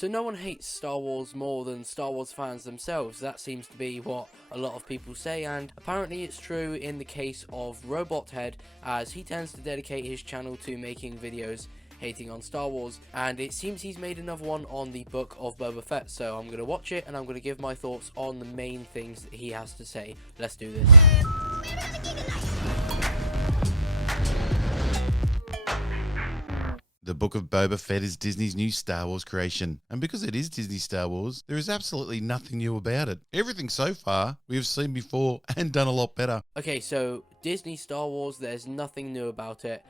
So no one hates Star Wars more than Star Wars fans themselves. That seems to be what a lot of people say, and apparently it's true in the case of Robot Head, as he tends to dedicate his channel to making videos hating on Star Wars, and it seems he's made another one on the Book of Boba Fett, so I'm going to watch it and I'm going to give my thoughts on the main things that he has to say. Let's do this. The Book of Boba Fett is Disney's new Star Wars creation, and because it is Disney Star Wars, there is absolutely nothing new about it. Everything so far we have seen before and done a lot better. Okay, so Disney Star Wars, there's nothing new about it.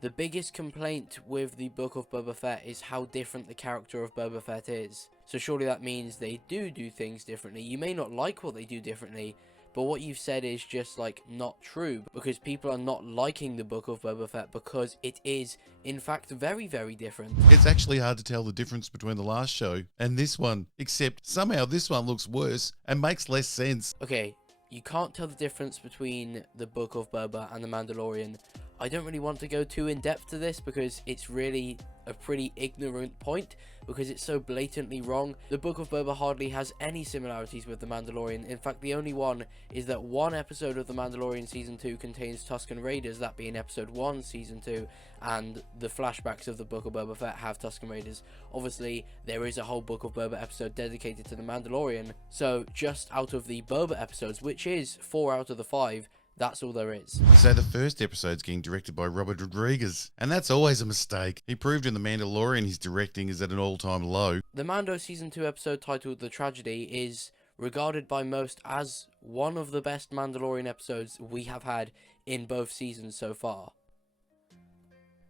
The biggest complaint with the Book of Boba Fett is how different the character of Boba Fett is. So surely that means they do things differently. You may not like what they do differently, but what you've said is just like not true, because people are not liking the Book of Boba Fett because it is in fact very, very different. It's actually hard to tell the difference between the last show and this one, except somehow this one looks worse and makes less sense. Okay, you can't tell the difference between the Book of Boba and the Mandalorian. I don't really want to go too in depth to this because it's really a pretty ignorant point, because it's so blatantly wrong. The Book of Boba hardly has any similarities with the Mandalorian. In fact, the only one is that one episode of the Mandalorian season 2 contains Tusken Raiders, that being episode 1 season 2, and the flashbacks of the Book of Boba Fett have Tusken Raiders. Obviously there is a whole Book of Boba episode dedicated to the Mandalorian, so just out of the Boba episodes, which is 4 out of the 5, that's all there is. So the first episode's getting directed by Robert Rodriguez, and that's always a mistake. He proved in The Mandalorian his directing is at an all-time low. The Mando season 2 episode titled The Tragedy is regarded by most as one of the best Mandalorian episodes we have had in both seasons so far.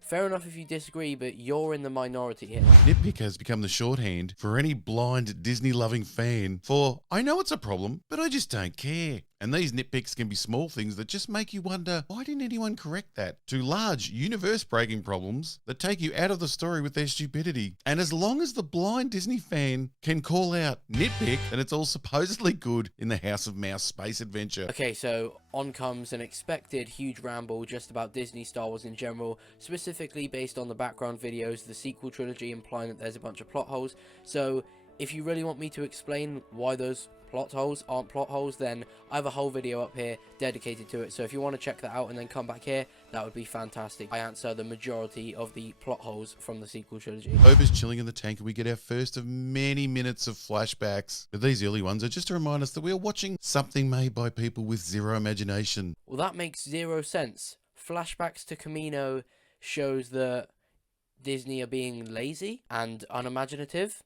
Fair enough if you disagree, but you're in the minority here. Nitpick has become the shorthand for any blind Disney-loving fan for, I know it's a problem, but I just don't care. And these nitpicks can be small things that just make you wonder, why didn't anyone correct that? To large, universe-breaking problems that take you out of the story with their stupidity. And as long as the blind Disney fan can call out nitpick, then it's all supposedly good in the House of Mouse space adventure. Okay, so on comes an expected huge ramble just about Disney Star Wars in general, specifically based on the background videos, the sequel trilogy, implying that there's a bunch of plot holes. So if you really want me to explain why those plot holes aren't plot holes, then I have a whole video up here dedicated to it, so if you want to check that out and then come back here, that would be fantastic. I answer the majority of the plot holes from the sequel trilogy. Boba's chilling in the tank and we get our first of many minutes of flashbacks. But these early ones are just to remind us that we are watching something made by people with zero imagination. Well, that makes zero sense. Flashbacks to Kamino shows that Disney are being lazy and unimaginative.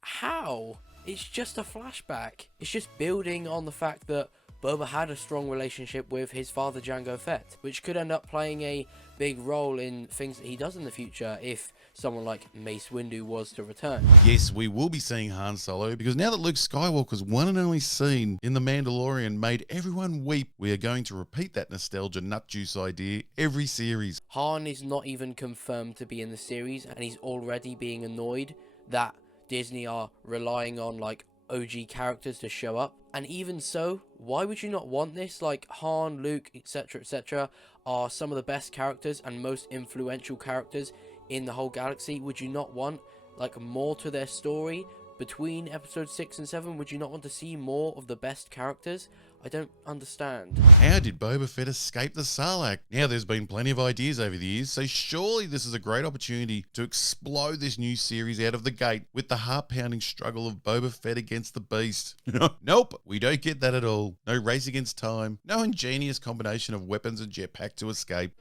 How? It's just a flashback. It's just building on the fact that Boba had a strong relationship with his father Jango Fett, which could end up playing a big role in things that he does in the future if someone like Mace Windu was to return. Yes, we will be seeing Han Solo, because now that Luke Skywalker's one and only scene in The Mandalorian made everyone weep, we are going to repeat that nostalgia nut juice idea every series. Han is not even confirmed to be in the series, and he's already being annoyed that Disney are relying on like OG characters to show up. And even so, why would you not want this? Like Han, Luke, etc. are some of the best characters and most influential characters in the whole galaxy. Would you not want like more to their story between episode 6 and 7? Would you not want to see more of the best characters? I don't understand. How did Boba Fett escape the Sarlacc? Now, there's been plenty of ideas over the years, so surely this is a great opportunity to explode this new series out of the gate with the heart-pounding struggle of Boba Fett against the Beast. Nope, we don't get that at all. No race against time, no ingenious combination of weapons and jetpack to escape.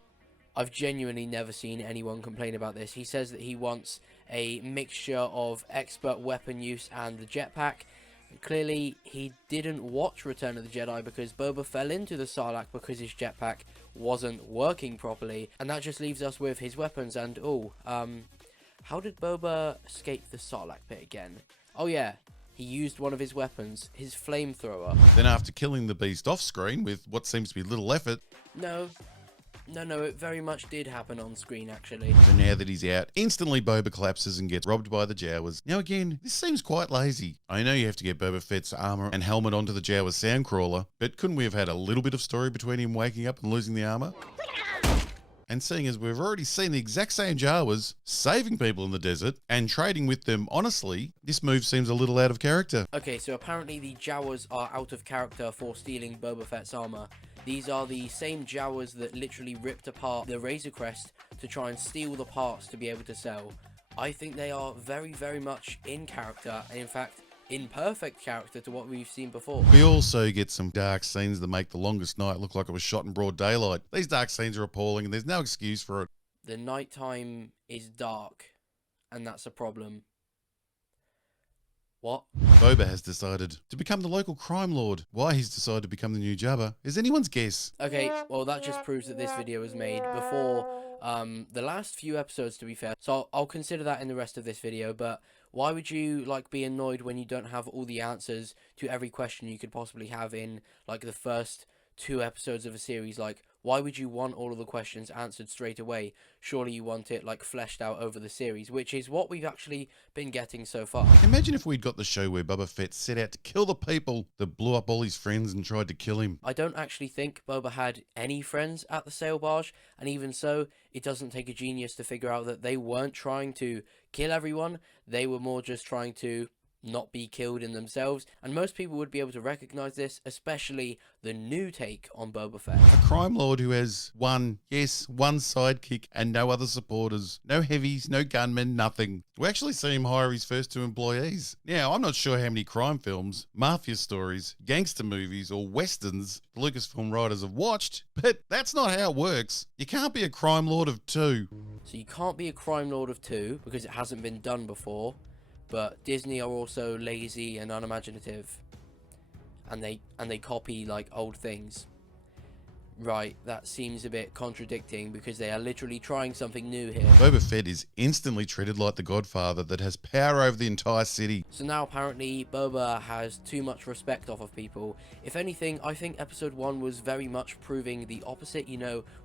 I've genuinely never seen anyone complain about this. He says that he wants a mixture of expert weapon use and the jetpack. Clearly, he didn't watch Return of the Jedi because Boba fell into the Sarlacc because his jetpack wasn't working properly. And that just leaves us with his weapons and, how did Boba escape the Sarlacc pit again? Oh yeah, he used one of his weapons, his flamethrower. Then after killing the Beast off-screen with what seems to be little effort... No, it very much did happen on screen, actually. So now that he's out, instantly Boba collapses and gets robbed by the Jawas. Now again, this seems quite lazy. I know you have to get Boba Fett's armor and helmet onto the Jawa soundcrawler, but couldn't we have had a little bit of story between him waking up and losing the armor? And seeing as we've already seen the exact same Jawas saving people in the desert and trading with them honestly, this move seems a little out of character. Okay, so apparently the Jawas are out of character for stealing Boba Fett's armor. These are the same Jawas that literally ripped apart the Razor Crest to try and steal the parts to be able to sell. I think they are very, very much in character, and in fact, in perfect character to what we've seen before. We also get some dark scenes that make the longest night look like it was shot in broad daylight. These dark scenes are appalling and there's no excuse for it. The nighttime is dark, and that's a problem. What? Boba has decided to become the local crime lord. Why he's decided to become the new Jabba is anyone's guess. Okay, well that just proves that this video was made before the last few episodes, to be fair. So I'll consider that in the rest of this video, but why would you be annoyed when you don't have all the answers to every question you could possibly have in the first 2 episodes of a series? Why would you want all of the questions answered straight away? Surely you want it fleshed out over the series, which is what we've actually been getting so far. Imagine if we'd got the show where Boba Fett set out to kill the people that blew up all his friends and tried to kill him. I don't actually think Boba had any friends at the sail barge, and even so, it doesn't take a genius to figure out that they weren't trying to kill everyone. They were more just trying to not be killed in themselves, and most people would be able to recognize this, especially the new take on Boba Fett. A crime lord who has one sidekick and no other supporters. No heavies, no gunmen, nothing. We actually see him hire his first 2 employees. Now, I'm not sure how many crime films, mafia stories, gangster movies, or westerns the Lucasfilm writers have watched, but that's not how it works. You can't be a crime lord of 2. So you can't be a crime lord of 2 because it hasn't been done before. But Disney are also lazy and unimaginative, and they copy old things. Right, that seems a bit contradicting because they are literally trying something new here. Boba Fett is instantly treated like the Godfather that has power over the entire city. So now apparently Boba has too much respect off of people. If anything, I think episode 1 was very much proving the opposite,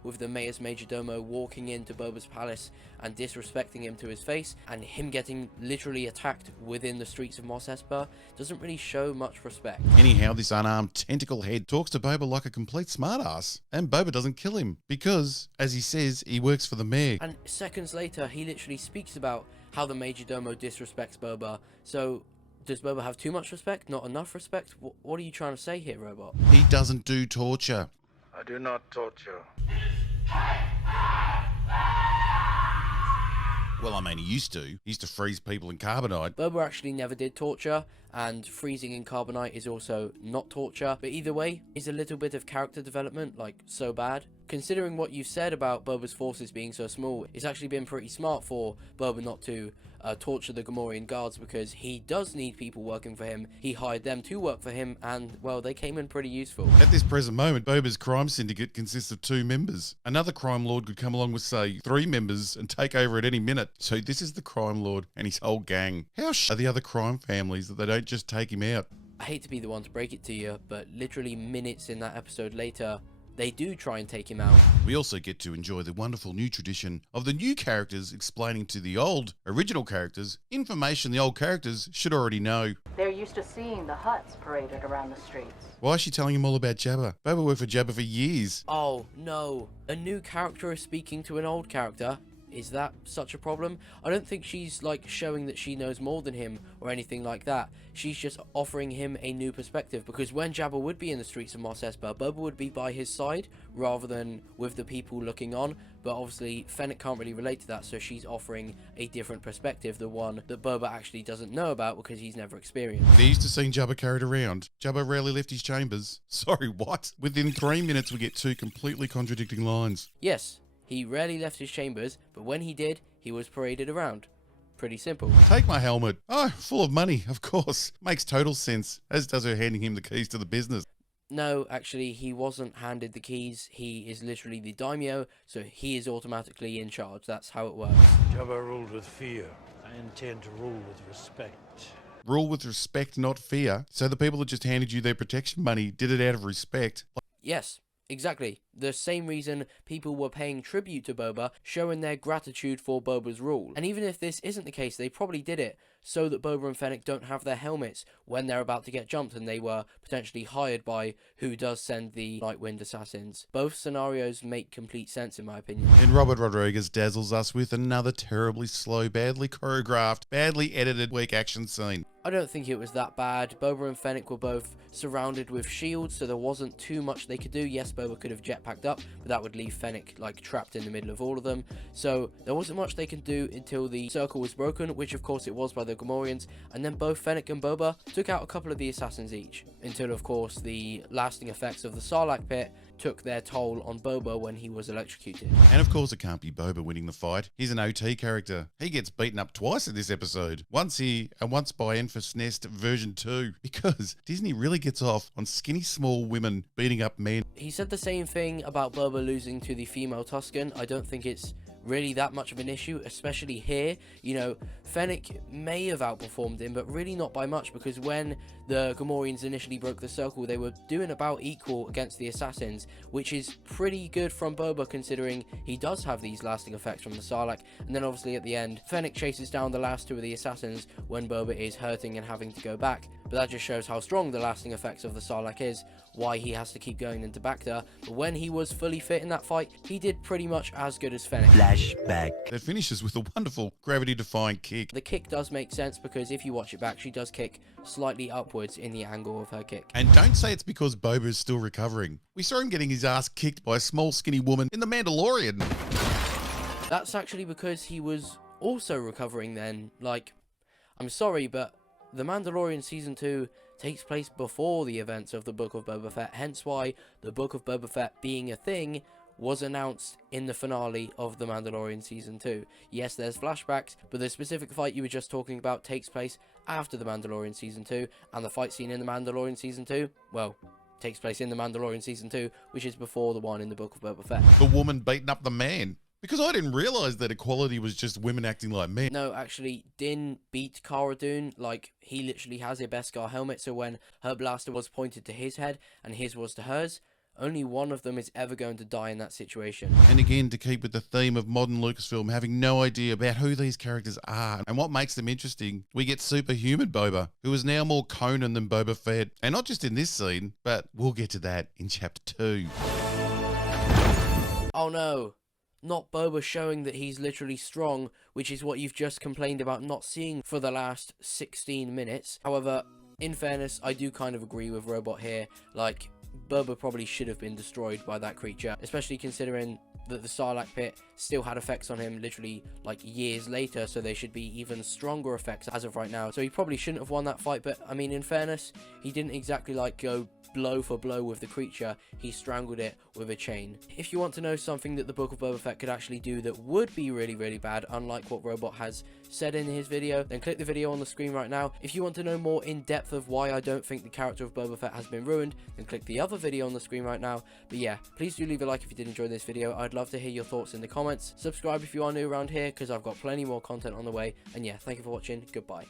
with the Mayor's Majordomo walking into Boba's palace and disrespecting him to his face, and him getting literally attacked within the streets of Mos Espa doesn't really show much respect. Anyhow, this unarmed tentacle head talks to Boba like a complete smartass. And Boba doesn't kill him because, as he says, he works for the mayor. And seconds later, he literally speaks about how the Majordomo disrespects Boba. So, does Boba have too much respect? Not enough respect? What are you trying to say here, Robot? He doesn't do torture. I do not torture. Well, I mean, he used to. He used to freeze people in carbonite. Boba actually never did torture, and freezing in carbonite is also not torture. But either way, is a little bit of character development, so bad? Considering what you've said about Boba's forces being so small, it's actually been pretty smart for Boba not to torture the Gamorrean guards, because he does need people working for him. He hired them to work for him, and, well, they came in pretty useful. At this present moment, Boba's crime syndicate consists of 2 members. Another crime lord could come along with, say, 3 members and take over at any minute. So this is the crime lord and his whole gang. How are the other crime families that they don't just take him out? I hate to be the one to break it to you, but literally minutes in that episode later, they do try and take him out. We also get to enjoy the wonderful new tradition of the new characters explaining to the old original characters information the old characters should already know. They're used to seeing the huts paraded around the streets. Why is she telling him all about Jabba? Boba worked for Jabba for years. Oh no, a new character is speaking to an old character. Is that such a problem? I don't think she's showing that she knows more than him or anything like that. She's just offering him a new perspective, because when Jabba would be in the streets of Mos Espa, Boba would be by his side rather than with the people looking on. But obviously Fennec can't really relate to that, so she's offering a different perspective, the one that Boba actually doesn't know about because he's never experienced. They're used to seeing Jabba carried around. Jabba rarely left his chambers. Sorry, what? Within 3 minutes we get 2 completely contradicting lines. Yes, he rarely left his chambers, but when he did, he was paraded around. Pretty simple. Take my helmet. Oh, full of money, of course. Makes total sense, as does her handing him the keys to the business. No, actually, he wasn't handed the keys. He is literally the daimyo, so he is automatically in charge. That's how it works. Jabba ruled with fear. I intend to rule with respect. Rule with respect, not fear. So the people that just handed you their protection money did it out of respect. Yes, exactly. The same reason people were paying tribute to Boba, showing their gratitude for Boba's rule. And even if this isn't the case, they probably did it so that Boba and Fennec don't have their helmets when they're about to get jumped and they were potentially hired by who does send the Nightwind assassins. Both scenarios make complete sense in my opinion. And Robert Rodriguez dazzles us with another terribly slow, badly choreographed, badly edited, weak action scene. I don't think it was that bad. Boba and Fennec were both surrounded with shields, so there wasn't too much they could do. Yes, Boba could have jetpacked up, but that would leave Fennec like trapped in the middle of all of them. So there wasn't much they could do until the circle was broken, which of course it was by the Gamorreans, and then both Fennec and Boba took out a couple of the assassins each, until of course the lasting effects of the Sarlacc pit took their toll on Boba when he was electrocuted. And of course it can't be Boba winning the fight. He's an OT character. He gets beaten up twice in this episode. Once here and once by Enfys Nest version 2. Because Disney really gets off on skinny small women beating up men. He said the same thing about Boba losing to the female Tusken. I don't think it's really that much of an issue, especially here. You know, Fennec may have outperformed him, but really not by much, because when the Gamorreans initially broke the circle, they were doing about equal against the assassins, which is pretty good from Boba considering he does have these lasting effects from the Sarlacc. And then obviously at the end, Fennec chases down the last two of the assassins when Boba is hurting and having to go back. But that just shows how strong the lasting effects of the Sarlacc is, why he has to keep going into Bacta. But when he was fully fit in that fight, he did pretty much as good as Fennec. Flashback. That finishes with a wonderful gravity-defying kick. The kick does make sense because if you watch it back, she does kick slightly upwards in the angle of her kick. And don't say it's because Boba is still recovering. We saw him getting his ass kicked by a small skinny woman in The Mandalorian. That's actually because he was also recovering then. Like, I'm sorry, but The Mandalorian Season 2 takes place before the events of the Book of Boba Fett, hence why the Book of Boba Fett being a thing was announced in the finale of The Mandalorian Season 2. Yes, there's flashbacks, but the specific fight you were just talking about takes place after The Mandalorian Season 2, and the fight scene in The Mandalorian Season 2, well, takes place in The Mandalorian Season 2, which is before the one in the Book of Boba Fett. The woman beating up the man. Because I didn't realise that equality was just women acting like men. No, actually, Din beat Cara Dune. Like, he literally has a Beskar helmet, so when her blaster was pointed to his head and his was to hers, only one of them is ever going to die in that situation. And again, to keep with the theme of modern Lucasfilm having no idea about who these characters are and what makes them interesting, we get superhuman Boba, who is now more Conan than Boba Fett. And not just in this scene, but we'll get to that in Chapter 2. Oh no! Not Boba showing that he's literally strong, which is what you've just complained about not seeing for the last 16 minutes. However, in fairness, I do kind of agree with Robot here. Like, Boba probably should have been destroyed by that creature, especially considering that the Sarlacc pit still had effects on him literally like years later, so they should be even stronger effects as of right now. So he probably shouldn't have won that fight, but I mean, in fairness, he didn't exactly like go blow for blow with the creature, he strangled it with a chain. If you want to know something that the Book of Boba Fett could actually do that would be really, really bad, unlike what Robot has said in his video, then click the video on the screen right now. If you want to know more in depth of why I don't think the character of Boba Fett has been ruined, then click the other video on the screen right now. But yeah, please do leave a like if you did enjoy this video. I'd love to hear your thoughts in the comments. Subscribe if you are new around here, because I've got plenty more content on the way. And yeah, thank you for watching. Goodbye.